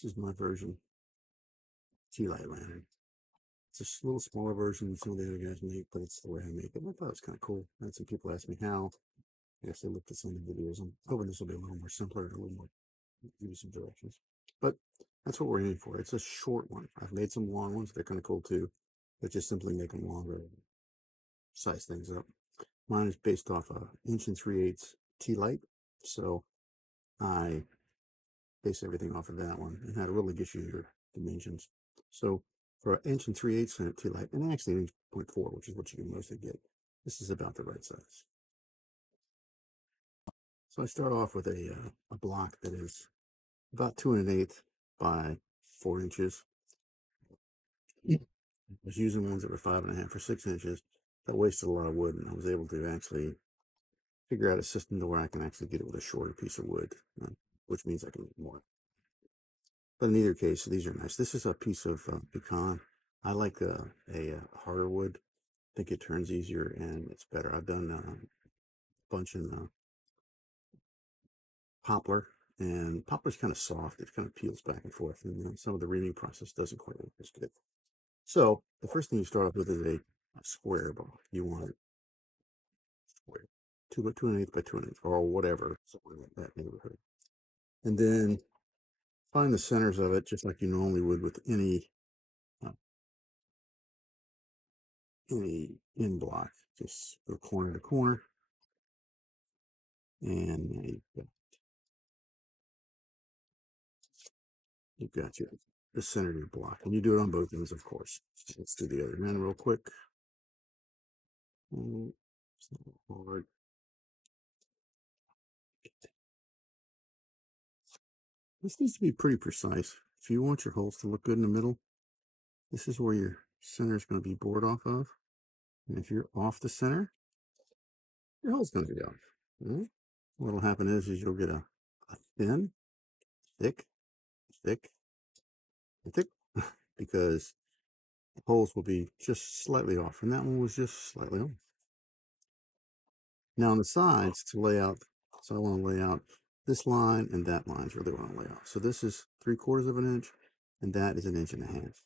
This is my version. Tea light lantern. It's a little smaller version than some of the other guys make, but it's the way I make it. And I thought it was kind of cool. I had some people ask me how. I guess they looked at some of the videos. I'm hoping this will be a little more simpler, a little more, give you some directions. But that's what we're aiming for. It's a short one. I've made some long ones. They're kind of cool too, but just simply make them longer, size things up. Mine is based off a 1 3/8 tea light, so I base everything off of that one, and that really gives you your dimensions. So for an 1 3/8 tea light, and actually 1.4, which is what you can mostly get, this is about the right size. So I start off with a block that is about 2 1/8 by 4 inches. I was using ones that were 5 1/2 or 6 inches. That wasted a lot of wood, and I was able to actually figure out a system to where I can actually get it with a shorter piece of wood, which means I can get more. But in either case, these are nice. This is a piece of pecan. I like a harder wood. I think it turns easier and it's better. I've done a bunch in poplar, and poplar's kind of soft. It kind of peels back and forth, and some of the reaming process doesn't quite work as good. So the first thing you start off with is a square block. You want it square, 2 1/8 by 2 1/8, or whatever, somewhere like that neighborhood. And then find the centers of it, just like you normally would with any end block. Just go corner to corner, and you've got the center of your block, and you do it on both ends, of course. Let's do the other end real quick. It's not hard. This needs to be pretty precise. If you want your holes to look good in the middle, this is where your center is going to be bored off of. And if you're off the center, your hole's going to be off. What will happen is you'll get a thin, thick, thick, and thick, because the holes will be just slightly off. And that one was just slightly off. Now on the sides to lay out, so I want to lay out this line and that line is really what I want to lay out. So this is 3/4 of an inch, and that is 1 1/2 inches.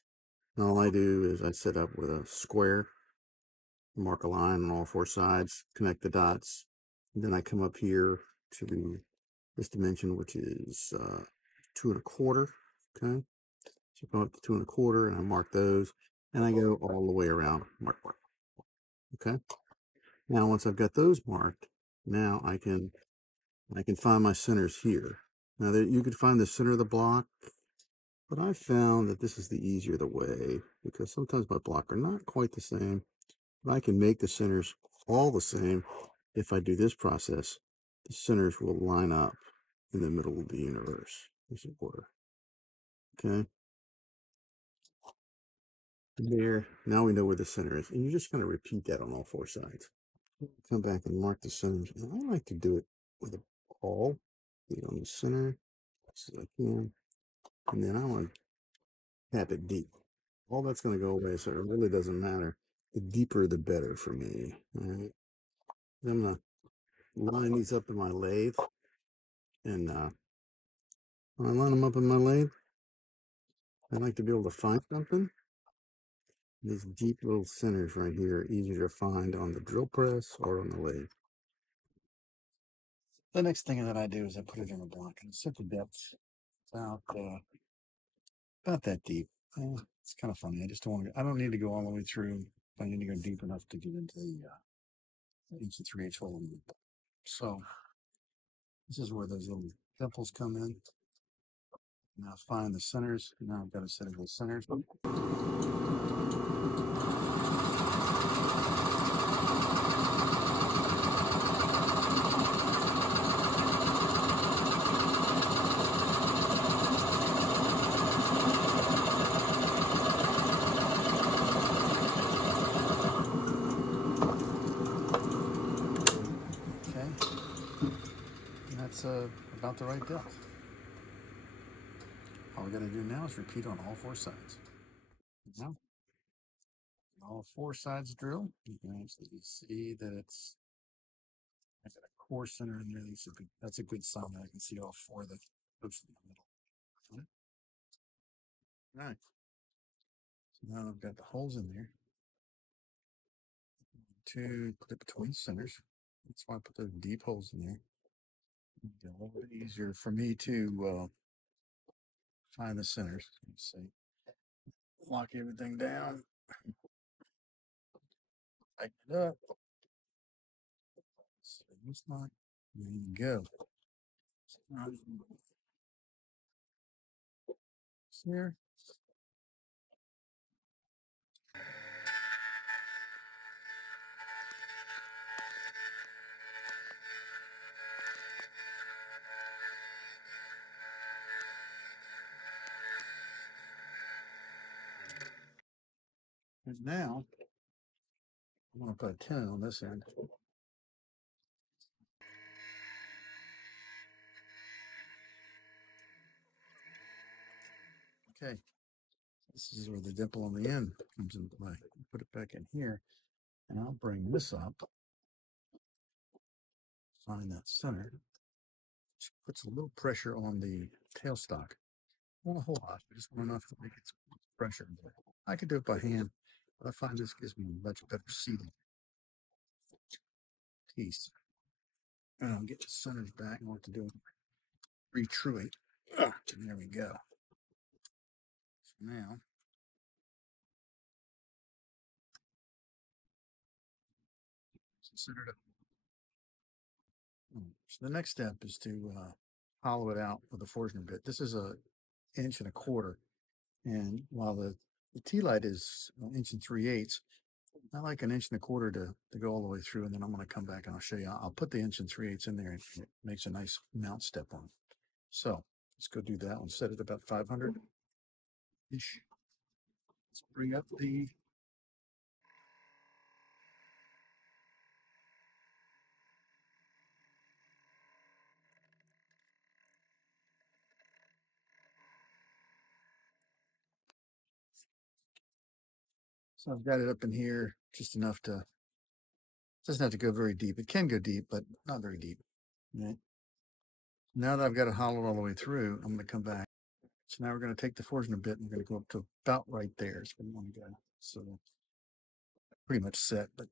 And all I do is I set up with a square, mark a line on all 4 sides, connect the dots, and then I come up here to this dimension, which is 2 1/4. Okay, so go up to 2 1/4, and I mark those, and I go all the way around. Mark. Okay. Now once I've got those marked, now I can find my centers here. Now you could find the center of the block, but I found that this is the easier the way, because sometimes my block are not quite the same. But I can make the centers all the same if I do this process. The centers will line up in the middle of the universe, as it were. Okay. There. Now we know where the center is, and you're just going to repeat that on all 4 sides. Come back and mark the centers, and I like to do it with a ball. Get on the center as I can, and then I want to tap it deep. All that's going to go away, so it really doesn't matter. The deeper, the better for me. All right. I'm going to line these up in my lathe, and when I line them up in my lathe, I like to be able to find something. These deep little centers right here are easier to find on the drill press or on the lathe. The next thing that I do is I put it in a block, and set the depth about that deep. It's kind of funny. I just don't want to. I don't need to go all the way through. I need to go deep enough to get into the 1 3/8 hole. So this is where those little dimples come in. Now find the centers. Now I've got to set of those centers. About the right depth. All we got to do now is repeat on all 4 sides. Now, all 4 sides drill. You can actually see that it's I've got a core center in there. That's a good sign that I can see all 4 of the posts in the middle. Right. So now I've got the holes in there to put it between centers. That's why I put those deep holes in there. It's a little bit easier for me to find the centers. Let's see. Lock everything down. Tighten it up. So it's not. There you go. Here. And now I'm going to put a 10 on this end. Okay. This is where the dimple on the end comes into play. Put it back in here, and I'll bring this up. Find that center. Which puts a little pressure on the tailstock. Not a whole lot, but just enough to make it pressure. I could do it by hand, but I find this gives me a much better seating piece. And I'll get the centers back. I want to do retruing. And there we go. So now consider it. So the next step is to hollow it out with a Forstner bit. This is a 1.25 inches, and while the T-light is 1 3/8 inches, I like 1.25 inches to go all the way through, and then I'm going to come back and I'll show you. I'll put the 1 3/8 inches in there, and it makes a nice mount step on it. So let's go do that one. Set it about 500-ish. Let's bring up the So I've got it up in here just enough to, doesn't have to go very deep. It can go deep, but not very deep. Right? Now that I've got it hollowed all the way through, I'm going to come back. So now we're going to take the Forstner bit and we're going to go up to about right there. Is where we want to go. So pretty much set, but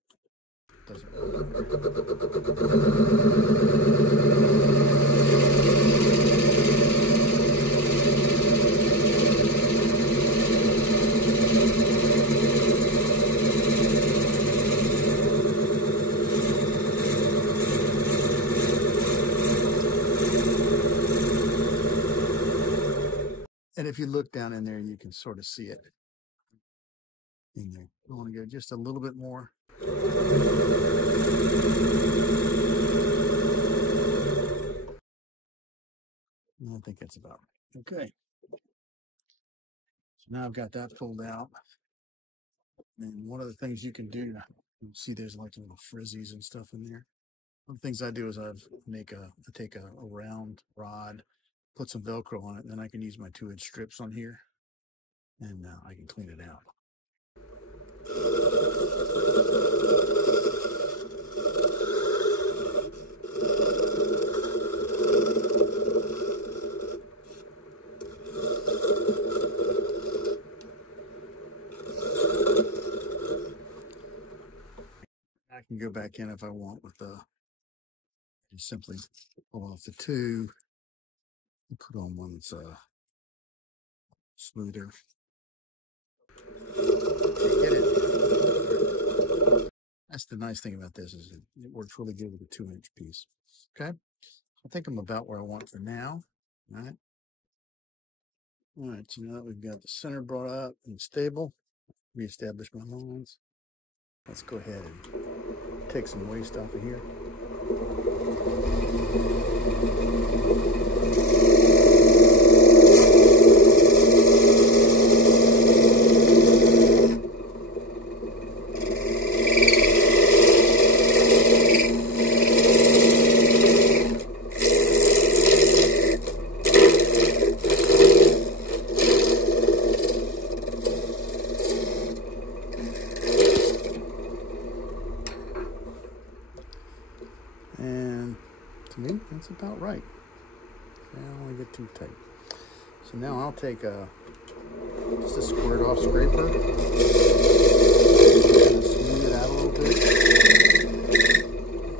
doesn't And if you look down in there, you can sort of see it in there. I want to go just a little bit more. And I think that's about right. Okay. So now I've got that pulled out. And one of the things you can do, you see there's like little frizzies and stuff in there. One of the things I do is I take a round rod, put some Velcro on it, and then I can use my 2-inch strips on here, and I can clean it out. I can go back in if I want with just simply pull off the two and put on one that's smoother. Get it. That's the nice thing about this, is it works really good with a 2-inch piece. Okay, I think I'm about where I want for now. All right. All right, so now that we've got the center brought up and stable, reestablish my lines. Let's go ahead and take some waste off of here. And to me, that's about right. I don't want to get too tight. So now I'll take a Just a squirt off scraper. Smooth it out a little bit.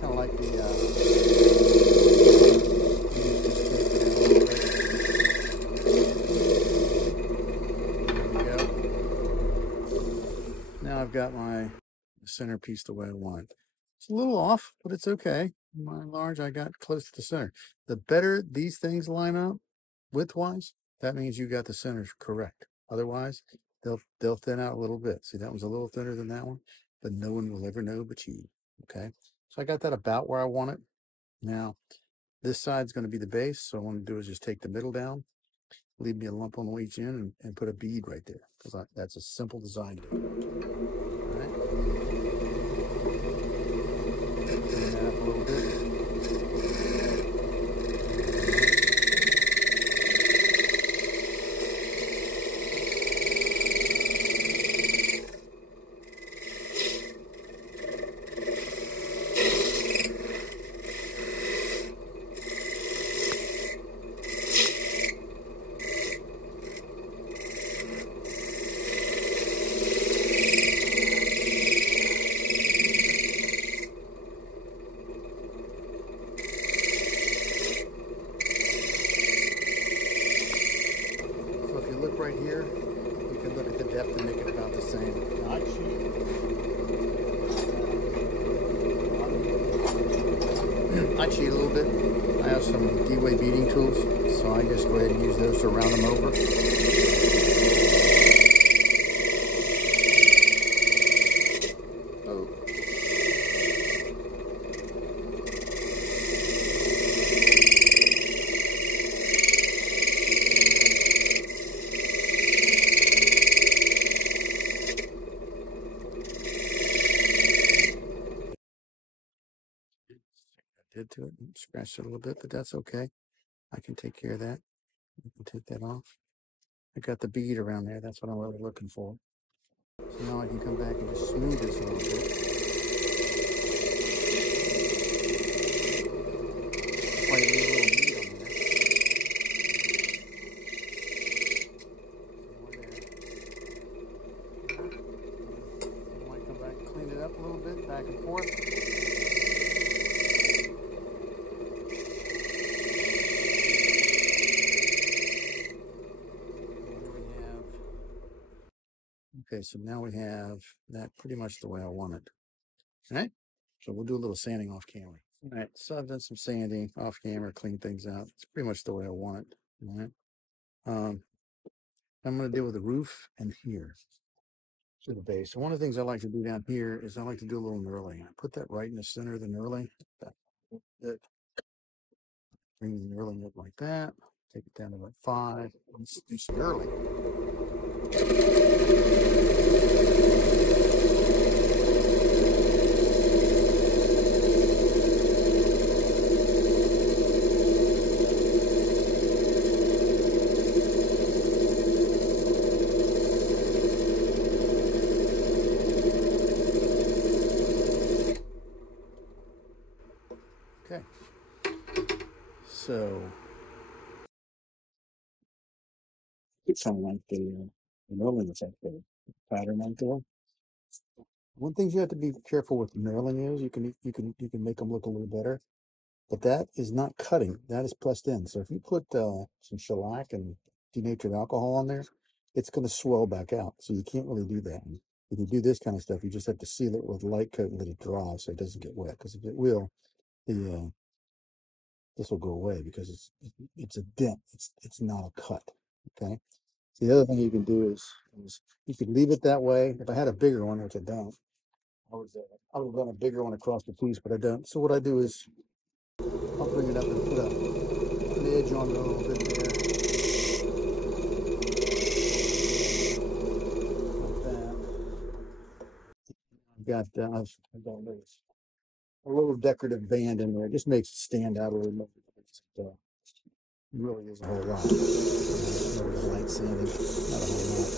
Kind of like the there we go. Now I've got my centerpiece the way I want it. It's a little off, but it's okay. By and large, I got close to the center. The better these things line up width-wise, that means you got the centers correct. Otherwise, they'll thin out a little bit. See, that one's a little thinner than that one, but no one will ever know but you. Okay, so I got that about where I want it. Now, this side's going to be the base, so what I'm going to do is just take the middle down, leave me a lump on each end, and put a bead right there, because that's a simple design to do. All right. Clean that up a little bit. Right here, you can look at the depth and make it about the same. I cheat a little bit. I have some D-way beading tools, so I just go ahead and use those to round them over. To it and scratch it a little bit, but that's okay. I can take care of that. I can take that off. I got the bead around there. That's what I'm really looking for. So now I can come back and just smooth this a little bit. Quite a little bead on there. I might come back and clean it up a little bit, back and forth. Okay, so now we have that pretty much the way I want it. All right, so we'll do a little sanding off camera. All right, so I've done some sanding off camera, clean things out. It's pretty much the way I want it. All right, I'm going to deal with the roof and here to the base. So one of the things I like to do down here is I like to do a little knurling. I put that right in the center of the knurling. Bring the knurling up like that. Take it down to about 5. Let's do some knurling. Okay, so it's kind of like the knurling effect, the pattern right there. One thing you have to be careful with knurling is you can make them look a little better, but that is not cutting. That is pressed in. So if you put some shellac and denatured alcohol on there, it's going to swell back out. So you can't really do that. If you do this kind of stuff, you just have to seal it with light coat and let it dry so it doesn't get wet. Because if it will, this will go away because it's a dent. It's not a cut. Okay. So the other thing you can do is you could leave it that way. If I had a bigger one, which I don't, I would have done a bigger one across the piece, but I don't. So what I do is I'll bring it up and put an edge on it a little bit there. Like that. I've got a little decorative band in there. It just makes it stand out a little bit. It really is a whole lot. Light sanding, not a whole lot.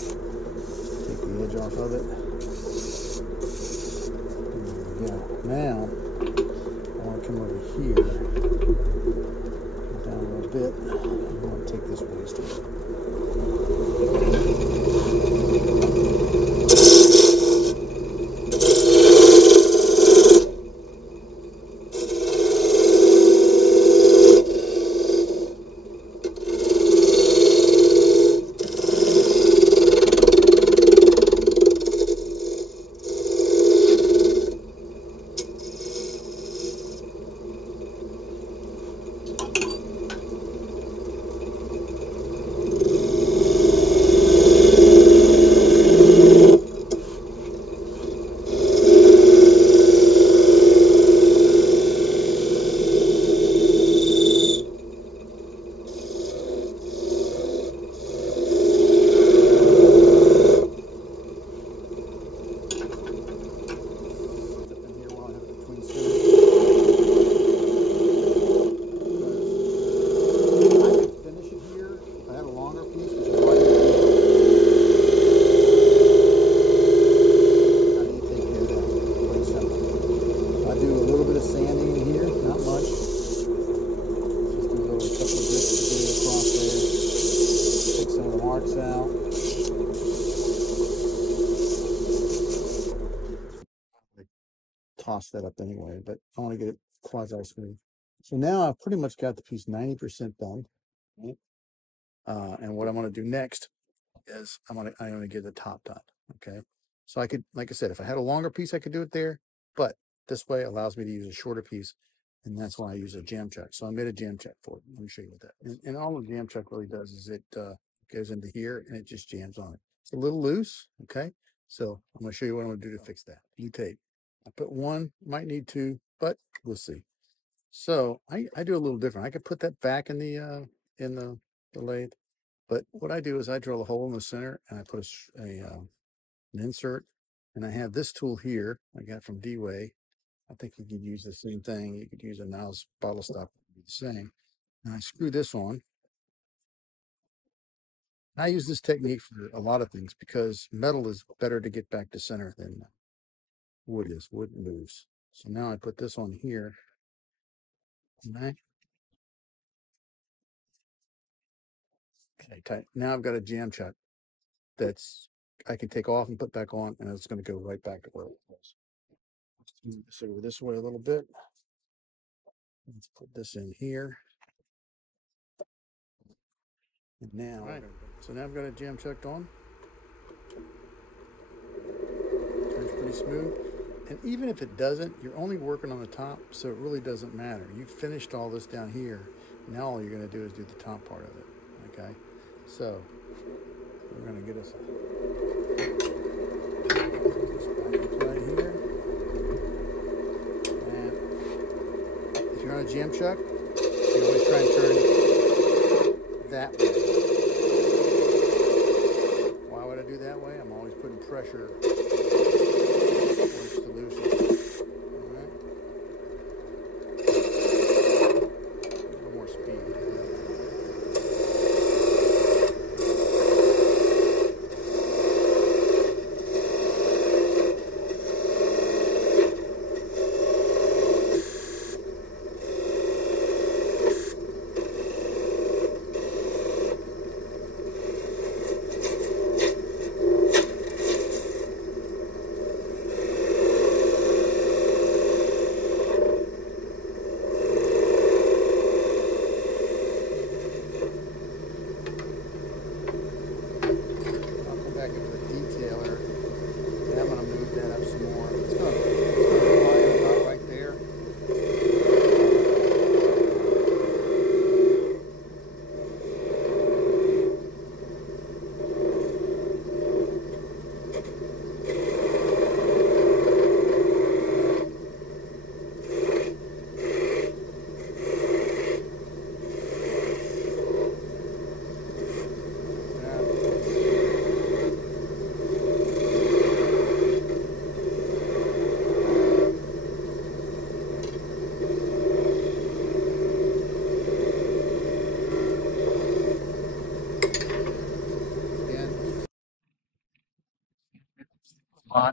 Take the edge off of it. There we go. Now, I want to come over here, down a little bit. I want to take this waste away. marks out. Toss that up anyway, but I want to get it quasi smooth. So now I've pretty much got the piece 90% done. Right? And what I'm going to do next is I'm going to get the top done. Okay. So I could, like I said, if I had a longer piece, I could do it there, but this way allows me to use a shorter piece. And that's why I use a jam chuck. So I made a jam chuck for it. Let me show you what that. And all the jam chuck really does is it goes into here and it just jams on it. It's a little loose. Okay. So I'm going to show you what I'm going to do to fix that. Blue tape. I put one, might need two, but we'll see. So I do a little different. I could put that back in the lathe, but what I do is I drill a hole in the center and I put an insert, and I have this tool here I got from D-Way. I think you could use the same thing. You could use a Niles bottle stopper, the same. And I screw this on. I use this technique for a lot of things because metal is better to get back to center than wood is. Wood moves. So now I put this on here. Okay, tight. Now I've got a jam chuck that's I can take off and put back on, and it's going to go right back to where it was. Let's move this over this way a little bit. Let's put this in here. And now, so now I've got a jam chucked on. Turns pretty smooth. And even if it doesn't, you're only working on the top, so it really doesn't matter. You've finished all this down here. Now all you're going to do is do the top part of it. Okay? So we're going to get us this back in play here. And if you're on a jam chuck, you always try and turn it that way. Why would I do that way? I'm always putting pressure towards solution. All right. A little more speed.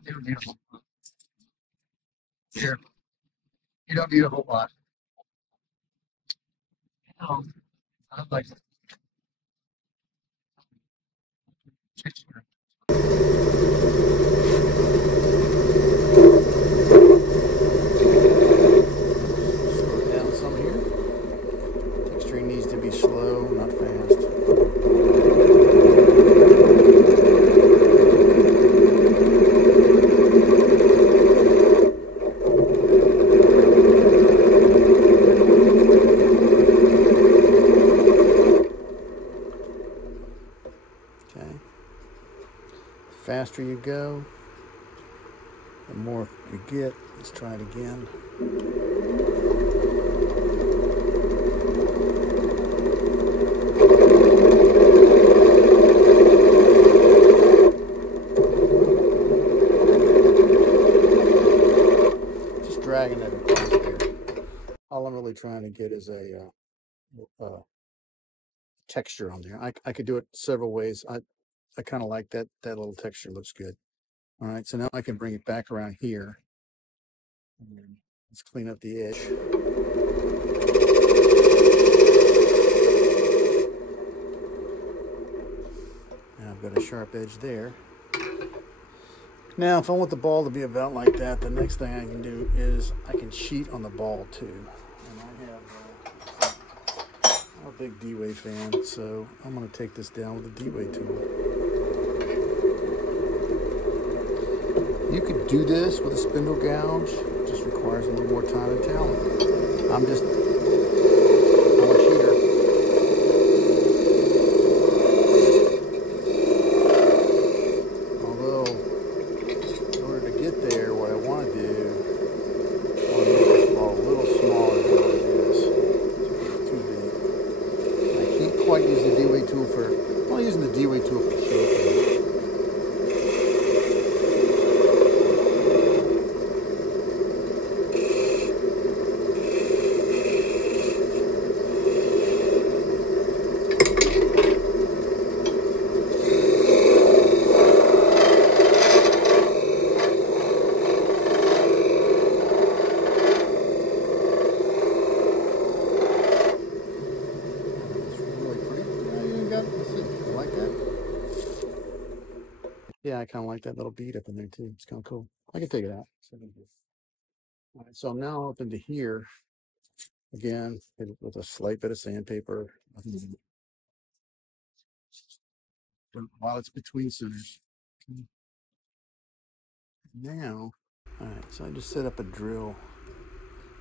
They were beautiful. Here, you don't need a whole lot. I'd like to. Slow it down some here. Texturing needs to be slow, not fast. Faster you go, the more you get. Let's try it again. Just dragging it across there. All I'm really trying to get is a texture on there. I could do it several ways. I kind of like that little texture. Looks good. All right, so now I can bring it back around here. Let's clean up the edge. sharp edge there. Now, if I want the ball to be about like that, the next thing I can do is I can cheat on the ball too. And I'm a big D-Way fan, so I'm going to take this down with a D-Way tool. You could do this with a spindle gouge. It just requires a little more time and talent. I'm a cheater. Although, in order to get there, what I want to do, I want to make this ball a little smaller than what it is. It's too big. I can't quite use the D-Way tool for, I'm only using the D-Way tool for shaping. Yeah, I kind of like that little bead up in there too. It's kind of cool. I can take it out. All right, so I'm now up into here again with a slight bit of sandpaper. While it's between centers. Okay. Now, all right, so I just set up a drill.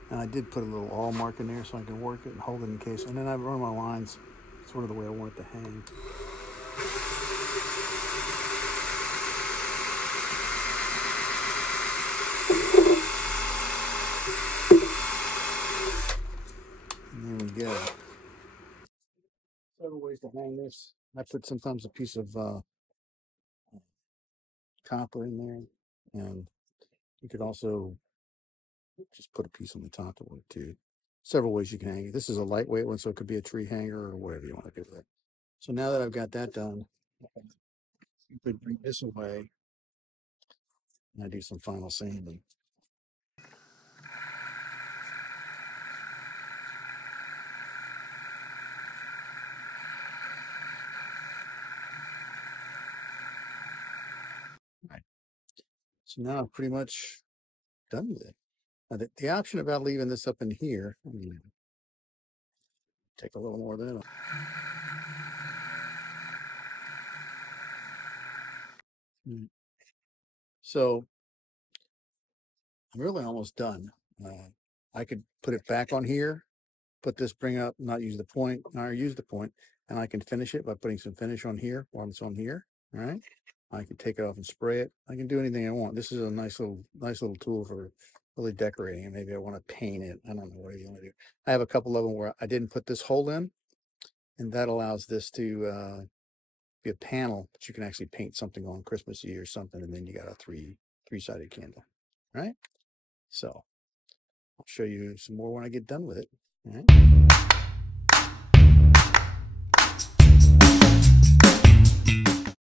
And I did put a little awl mark in there so I can work it and hold it in case. And then I run my lines sort of the way I want it to hang. And there we go. Several ways to hang this. I put sometimes a piece of copper in there, and you could also just put a piece on the top to work too. Several ways you can hang it. This is a lightweight one, so it could be a tree hanger or whatever you want to do with it. So now that I've got that done, you could bring this away and I do some final sanding. Right. So now I'm pretty much done with it. Now the option about leaving this up in here, take a little more of that. So I'm really almost done. I could put it back on here, put this spring up, not use the point, or use the point, and I can finish it by putting some finish on here while it's on here. All right. I can take it off and spray it. I can do anything I want. This is a nice little tool for really decorating it. Maybe I want to paint it. I don't know what you want to do. I have a couple of them where I didn't put this hole in, and that allows this to be a panel, but you can actually paint something on Christmas Eve or something, and then you got a three-sided candle. All right. So I'll show you some more when I get done with it. All right.